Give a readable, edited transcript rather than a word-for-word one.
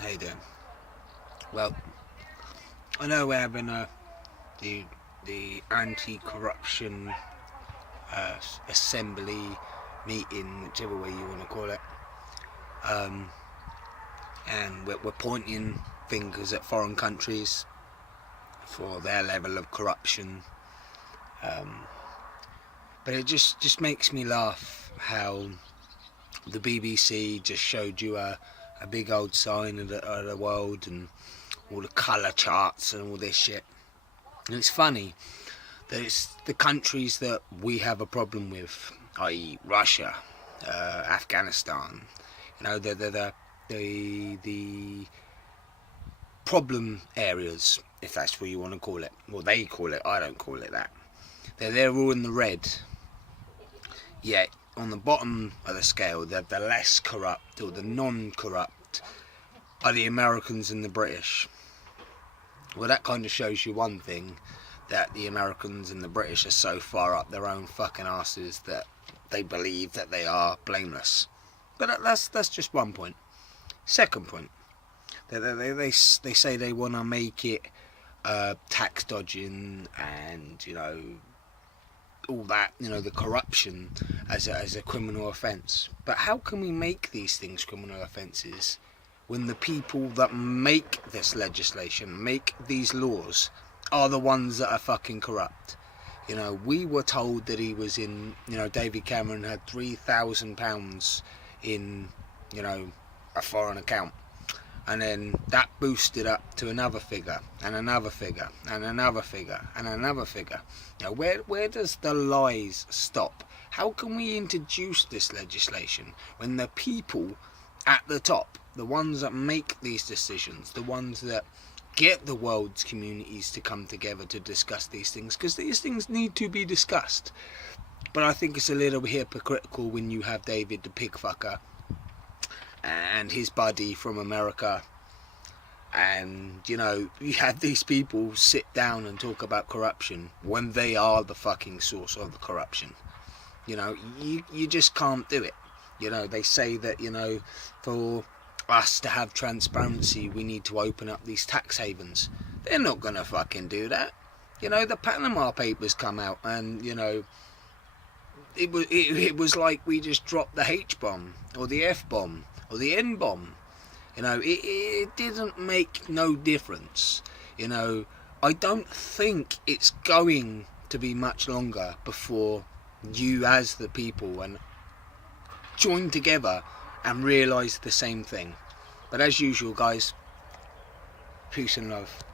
How you doing? Well, I know we're having the anti-corruption assembly meeting, whichever way you want to call it, um, and we're pointing fingers at foreign countries for their level of corruption. Um, but it just makes me laugh how the BBC just showed you a big old sign of the world and all the colour charts and all this shit. And it's funny that it's the countries that we have a problem with, i.e. Russia, Afghanistan, the problem areas, if that's what you want to call it. Well, they call it, I don't call it that. They're all in the red. Yet, on the bottom of the scale, the less corrupt or the non-corrupt are the Americans and the British. Well, that kind of shows you one thing, that the Americans and the British are so far up their own fucking asses that they believe that they are blameless. But that's just one point. Second point, they say they want to make it tax dodging and, all that, the corruption as a criminal offence. But how can we make these things criminal offences when the people that make this legislation, make these laws, are the ones that are fucking corrupt? We were told that he was in, David Cameron had £3,000 in, a foreign account. And then that boosted up to another figure, and another figure, and another figure, and another figure. Where does the lies stop? How can we introduce this legislation when the people at the top, the ones that make these decisions, the ones that get the world's communities to come together to discuss these things, because these things need to be discussed. But I think it's a little hypocritical when you have David the pigfucker and his buddy from America, and you have these people sit down and talk about corruption when they are the fucking source of the corruption. You just can't do it. They say that for us to have transparency we need to open up these tax havens. They're not gonna fucking do that. The Panama Papers come out and it was like we just dropped the H-bomb or the F-bomb or the N-bomb. It didn't make no difference. I don't think it's going to be much longer before you as the people and join together and realise the same thing. But as usual, guys, peace and love.